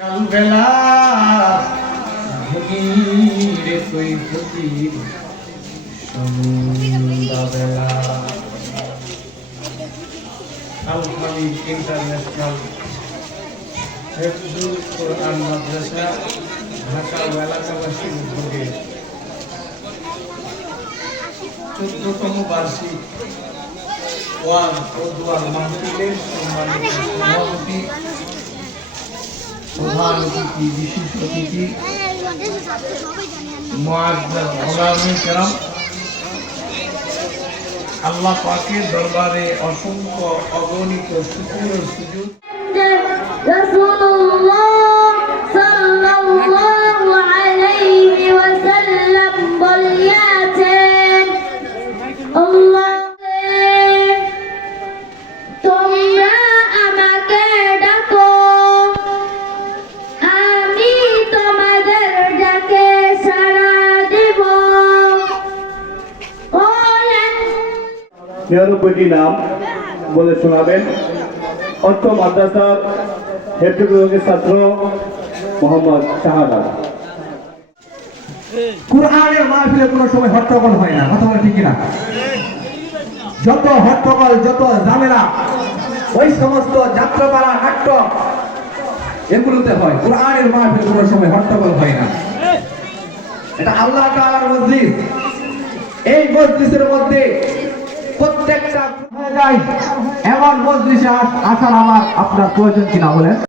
কালবেলা ঘুমিরে তুই ফকির সন্ধ্যাবেলা। আল হামিদ ইন্টারন্যাশনাল হেফজুল কোরআন মাদ্রাসা ঢাকা ও এলাকাবাসীর উদ্যোগে 14তম বার্ষিক ওয়াজ ও দোয়ার মাহফিলের সম্মানিত সভাপতি, প্রধান অতিথি, বিশেষ অতিথি মুআজ্জাজ উলামায়ে কেরাম, আল্লাহ পাকের দরবারে অসংখ্য অগণিত শুকর ও সুজুদ। রাসূলুল্লাহ সাল্লাল্লাহু আলাইহি ওয়াসাল্লাম বলেছেন, আল্লাহ তোমরা আমাকে ডাকো, আমি তোমাদের ডাকে সাড়া দেব। 99টি নাম বলে শোনাবেন অর্থ মাদ্রাসার হেফজ বিভাগের ছাত্র মোহাম্মদ শাহাদাত। কুরআনের মাহফিলে কোনো সময় হট্টগোল হয় না, কথা বলে ঠিক কিনা? যত হট্টগোল, যত ঝামেলা, ওই সমস্ত যাত্রাপালা, নাট্য এগুলোতে হয়। কুরআনের মাহফিলে কোনো সময় হট্টগোল হয় না। এটা আল্লাহ তাআলার মজলিস। এই মজলিসের মধ্যে প্রত্যেকটা হয়ে যায়, এমন মজলিসে আসার আমার আপনার প্রয়োজন কিনা বলেন?